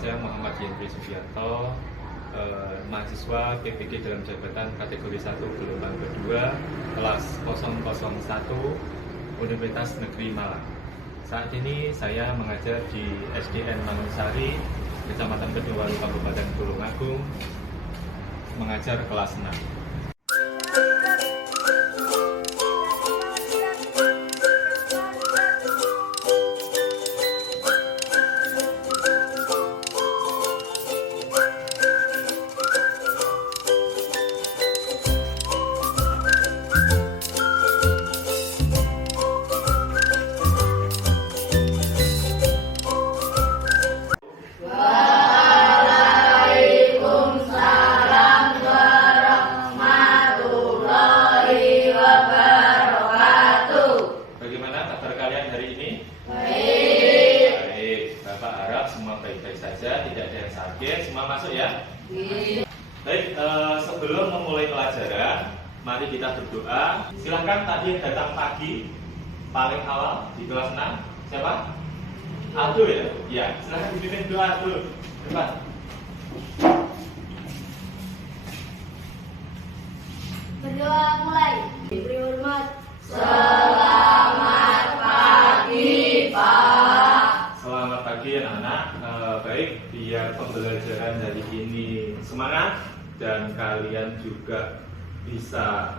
saya Muhammad Yendri Subianto, mahasiswa PPG dalam jabatan kategori 1 gelombang kedua kelas 001 Universitas Negeri Malang. Saat ini saya mengajar di SDN Mangunsari, Kecamatan Kedungwaru, Kabupaten Tulungagung, mengajar kelas 6. Semua masuk ya? Baik, sebelum memulai pelajaran, mari kita berdoa. Silakan tadi yang datang pagi, paling awal di kelas 6. Siapa? Aldo ya? Ya, silakan dipimpin doa dulu. Depan. Berdoa mulai. Diberi hormat. Selamat pagi, Pak. Selamat pagi anak-anak. Baik, biar pembelajaran hari ini semangat dan kalian juga bisa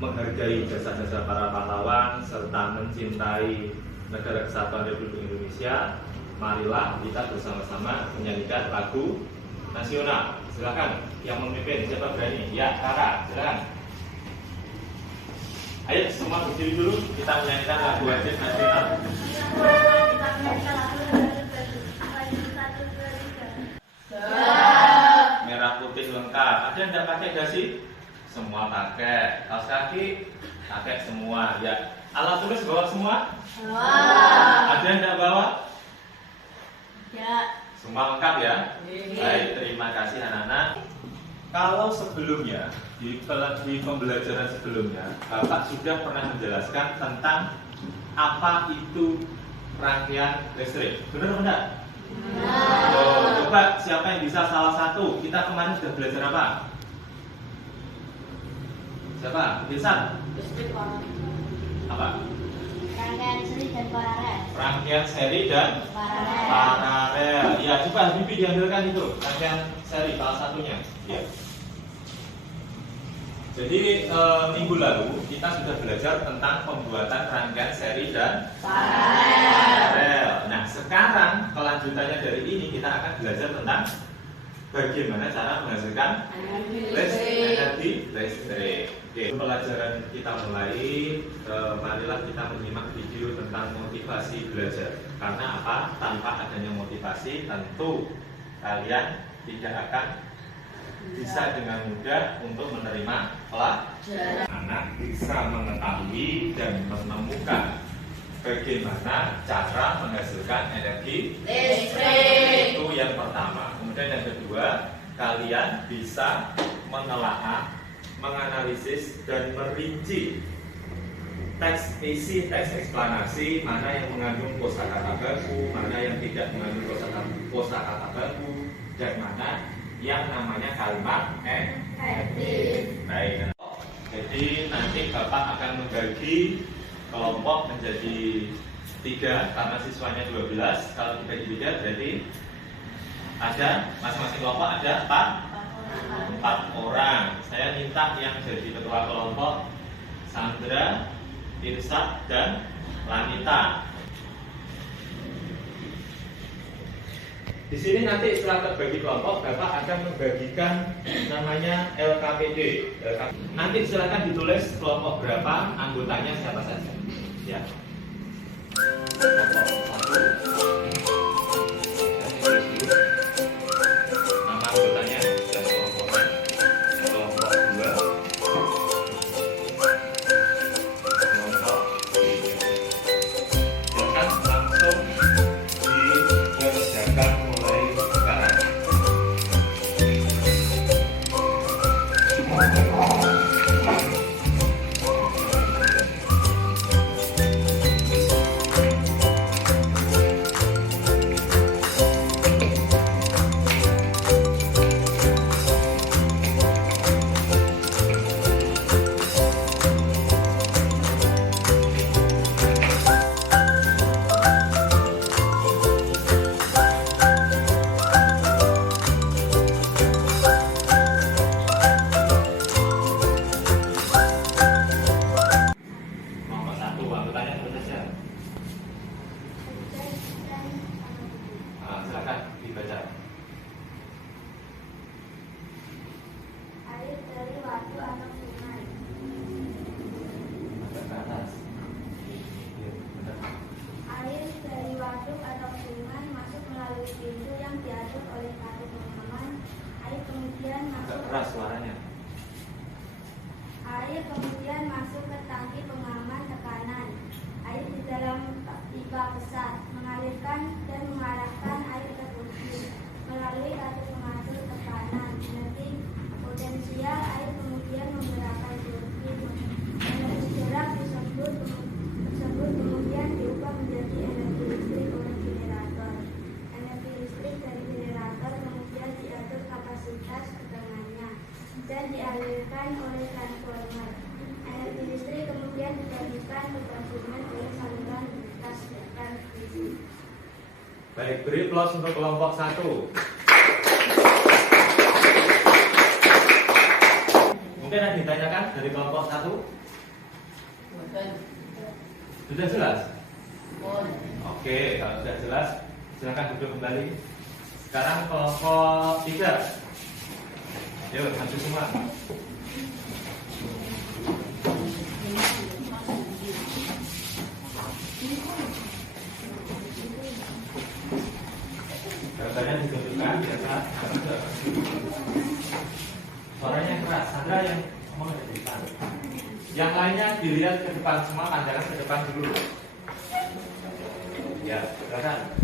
menghargai jasa-jasa para pahlawan serta mencintai Negara Kesatuan Republik Indonesia. Marilah kita bersama-sama menyanyikan lagu nasional. Silakan yang memimpin, siapa berani? Ya, Kara, silakan. Ayo semua berdiri dulu, kita menyanyikan lagu wajib nasional. Merah putih lengkap. Ada yang tidak pakai dasi? Semua pakai. Kaos kaki pakai semua. Ya. Alat tulis bawa semua? Ada yang tidak bawa? Ya. Semua lengkap ya? Baik, terima kasih anak-anak. Kalau sebelumnya di pembelajaran sebelumnya Bapak sudah pernah menjelaskan tentang apa itu rangkaian listrik. Benar atau tidak? Oh, coba siapa yang bisa salah satu? Kita kemarin sudah belajar apa? Siapa? Bisa? Apa? Rangkaian seri dan paralel. Rangkaian seri dan paralel. Ya, coba Habibie diambilkan itu rangkaian seri salah satunya. Ya. Jadi minggu lalu kita sudah belajar tentang pembuatan rangkaian seri dan paralel. Nah, sekarang kelanjutannya dari ini kita akan belajar tentang bagaimana cara menghasilkan energi listrik. Oke, pelajaran kita mulai. Marilah kita menyimak video tentang motivasi belajar. Karena apa? Tanpa adanya motivasi, tentu kalian tidak akan bisa dengan mudah untuk menerima pelajaran. Anak bisa mengetahui dan menemukan bagaimana cara menghasilkan energi listrik. Itu yang pertama. Kemudian yang kedua, kalian bisa menelaah, menganalisis dan merinci isi teks eksplanasi, mana yang mengandung kosakata baku, mana yang tidak mengandung kosakata baku, dan mana yang namanya kalimat efektif. Baik. Jadi nanti Bapak akan membagi kelompok menjadi 3 karena siswanya 12. Kalau dibagi 3 berarti ada masing-masing kelompok ada 4 orang. Saya minta yang jadi ketua kelompok Sandra, Irsa, dan Lanita. Di sini nanti setelah terbagi kelompok, Bapak akan membagikan namanya LKPD. Nanti silakan ditulis kelompok berapa, anggotanya siapa saja. Ya. Kelompok 1. Nama anggotanya dan kelompok 2. Kelompok 3. Silakan langsung dikerjakan mulai sekarang. keras suaranya. Air kemudian masuk ke tangki pengaman tekanan. Air di dalam pipa besar mengalirkan dan mengarahkan air ke turbin melalui ratu pengatur tekanan. Energi potensial air kemudian menggerakkan turbin. Energi gerak tersebut kemudian diubah menjadi energi listrik oleh generator. Energi listrik dari generator kemudian diatur kapasitas tegangannya dan dialirkan oleh transformer. Energi listrik kemudian dibagikan ke konsumen oleh saluran transmisi. Baik, beri plus untuk kelompok 1. Mungkin ada ditanyakan dari kelompok 1? Sudah jelas? Oke, kalau sudah jelas, silakan duduk kembali. Sekarang kelompok 3. Yuk, maju semua. Gambarnya ditunjukkan biasa. Suaranya keras. Sandra yang ngomong ada di depan. Yang lainnya dilihat ke depan semua, pandangan ke depan dulu. Ya, silakan.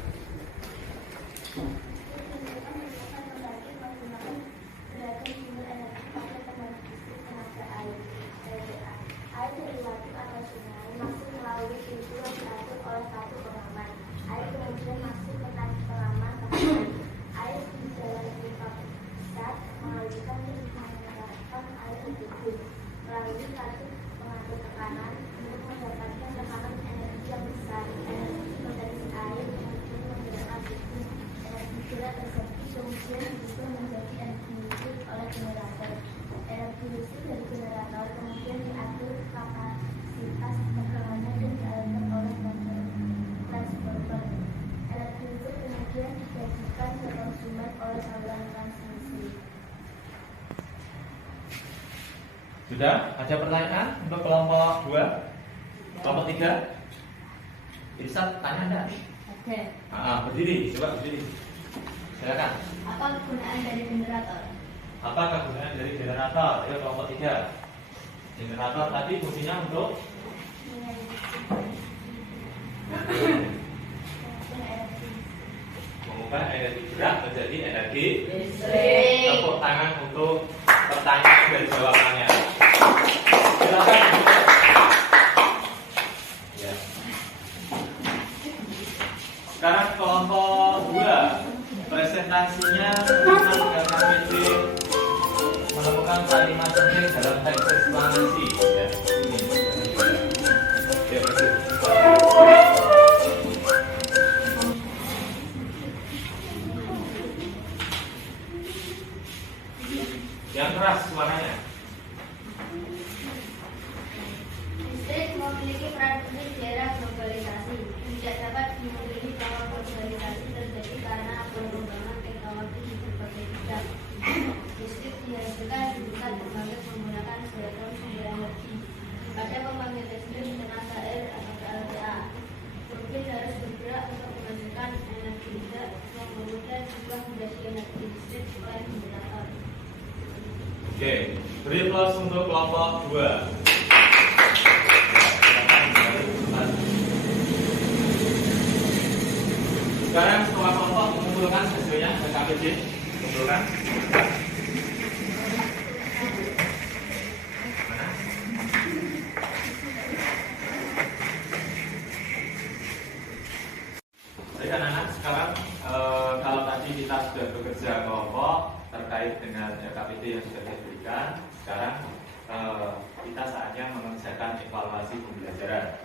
Melalui kartu pengatur tekanan untuk mendapatkan tekanan energi yang besar. Energi potensi air kemudian menggerakkan turbin. Energi gerak tersebut kemudian diubah menjadi energi listrik oleh generator. Energi listrik dari generator kemudian diatur kapasitas tegangannya dan dialirkan oleh transformer. Energi listrik kemudian dibagikan ke konsumen oleh saluran transmisi. Sudah? Ada pertanyaan untuk kelompok 2? Kelompok 3? Bisa tanya enggak? Oke. Berdiri, coba berdiri. Silakan. Apa kegunaan dari generator? Apa kegunaan dari generator? Ayo kelompok 3. Generator tadi fungsinya untuk mengubah energi gerak menjadi energi Listrik. tepuk tangan untuk pertanyaan dan jawabannya. Silakan. Ya. Sekarang kelompok 2. Presentasinya tentang KPD menemukan kalimat penting dalam teks eksplanasi. Ya. Ya, kasih. Yang keras suaranya. Listrik memiliki peran penting di era globalisasi. Tidak dapat dimungkiri bahwa globalisasi terjadi karena pengembangan teknologi di berbagai bidang. Listrik dihasilkan bukan pembangkit menggunakan beragam sumber energi. Pada pembangkit listrik tenaga air atau PLTA, turbin harus bergerak untuk menghasilkan energi gerak yang kemudian diubah menjadi energi listrik oleh generator. Oke, beri plus untuk kelompok 2. Sekarang semua kelompok mengumpulkan hasilnya ke KPJ. Kumpulkan. Baik anak-anak, sekarang kalau tadi kita sudah bekerja kelompok terkait dengan KPD yang sudah diberikan, sekarang kita saatnya mengerjakan evaluasi pembelajaran.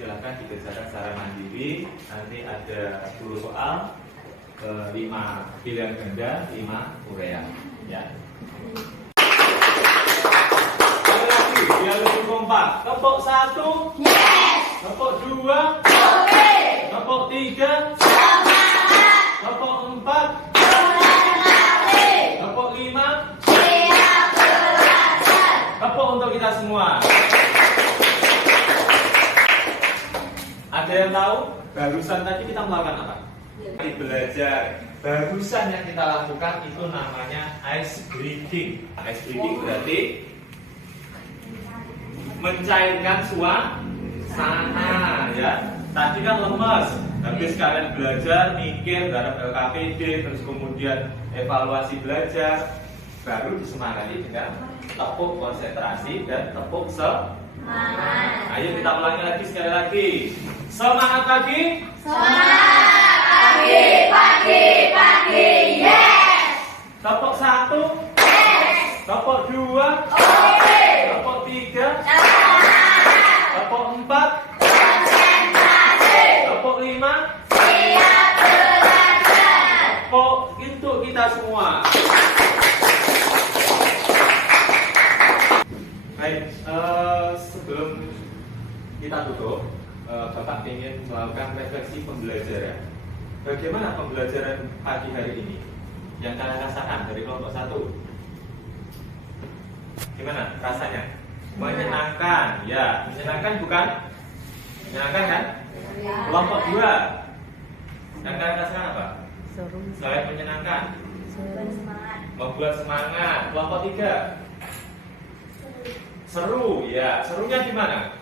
Silahkan dikerjakan secara mandiri. Nanti ada 10 soal, 5 pilihan ganda, 5 urean. Ya. Sekali lagi, biar lebih kompak. Kelompok 1, kelompok 2, kelompok 3, kelompok 4, kelompok 5, kelompok untuk kita semua. Ada yang tahu barusan tadi kita melakukan apa? Belajar barusan yang kita lakukan itu namanya ice breathing. Ice breathing berarti mencairkan suasana, ya. Tadi kan lemes, habis kalian belajar, mikir, garap LKPD, terus kemudian evaluasi belajar, baru disemangati dengan tepuk konsentrasi dan tepuk semangat. Ayo kita ulangi lagi sekali lagi. Semangat pagi. Semangat pagi, pagi, pagi, yes. Tepuk 1. Yes. Tepuk 2. Oke. Tepuk 3. Semangat. Tepuk 4. Konsentrasi. Tepuk 5. Siap belajar. Tepuk untuk kita semua. Baik, sebelum kita tutup, Bapak ingin melakukan refleksi pembelajaran. Bagaimana pembelajaran pagi hari ini yang kalian rasakan dari kelompok 1? Gimana rasanya? Menyenangkan, ya. Menyenangkan bukan? Menyenangkan kan? Kelompok 2 yang kalian rasakan apa? Selain menyenangkan, membuat semangat. Kelompok 3 seru, ya. Serunya gimana?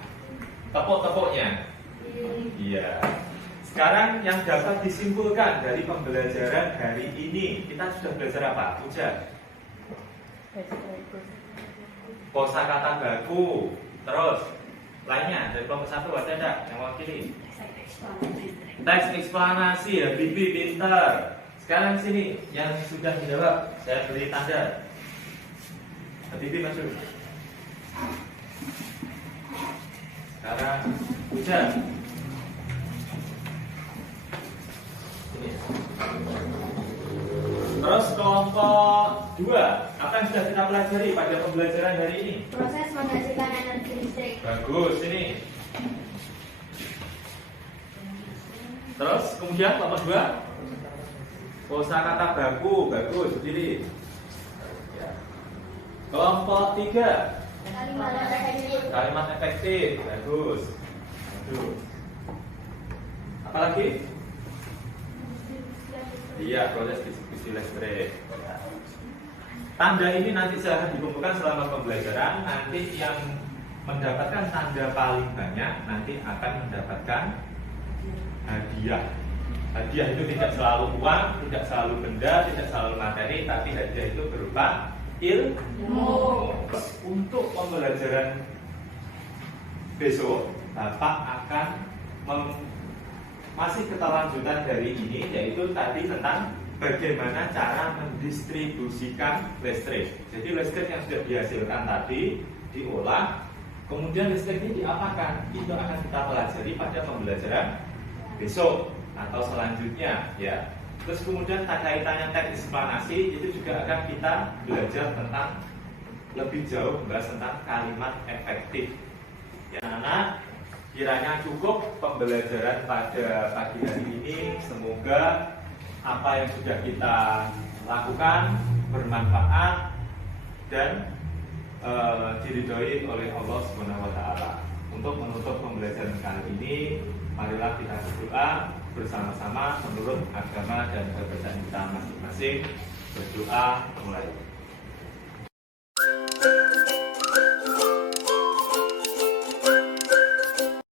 Tepuk-tepuknya. Iya. Sekarang yang dapat disimpulkan dari pembelajaran hari ini, kita sudah belajar apa? Ujar. Kosakata baku. Terus lainnya dari kelompok 1 ada enggak yang mewakili? Teks eksplanasi, ya. Bibi pintar. Sekarang sini yang sudah menjawab, saya beri tanda. Bibi maju. Sekarang ujar. Terus kelompok 2, apa yang sudah kita pelajari pada pembelajaran hari ini? Proses menghasilkan energi listrik. Bagus, ini. Terus kemudian kelompok 2, kosakata baku, bagus, berdiri. Ya. Kelompok 3, Kalimat efektif. kalimat efektif, bagus. Bagus. Apalagi? Iya, proses distribusi listrik. Ya. Tanda ini nanti saya akan dikumpulkan selama pembelajaran. Nanti yang mendapatkan tanda paling banyak nanti akan mendapatkan hadiah. Hadiah itu tidak selalu uang, tidak selalu benda, tidak selalu materi, tapi hadiah itu berupa ilmu. Untuk pembelajaran besok, Bapak akan masih kelanjutan dari ini, yaitu tadi tentang bagaimana cara mendistribusikan listrik. Jadi listrik yang sudah dihasilkan tadi diolah, kemudian listrik ini diapakan? Itu akan kita pelajari pada pembelajaran besok atau selanjutnya, ya. Terus kemudian kaitannya teks eksplanasi itu juga akan kita belajar tentang lebih jauh membahas tentang kalimat efektif. Ya, anak, kiranya cukup pembelajaran pada pagi hari ini. Semoga apa yang sudah kita lakukan bermanfaat dan diridhoi oleh Allah Subhanahu wa taala. Untuk menutup pembelajaran kali ini, marilah kita berdoa bersama-sama menurut agama dan kepercayaan kita masing-masing. Berdoa mulai.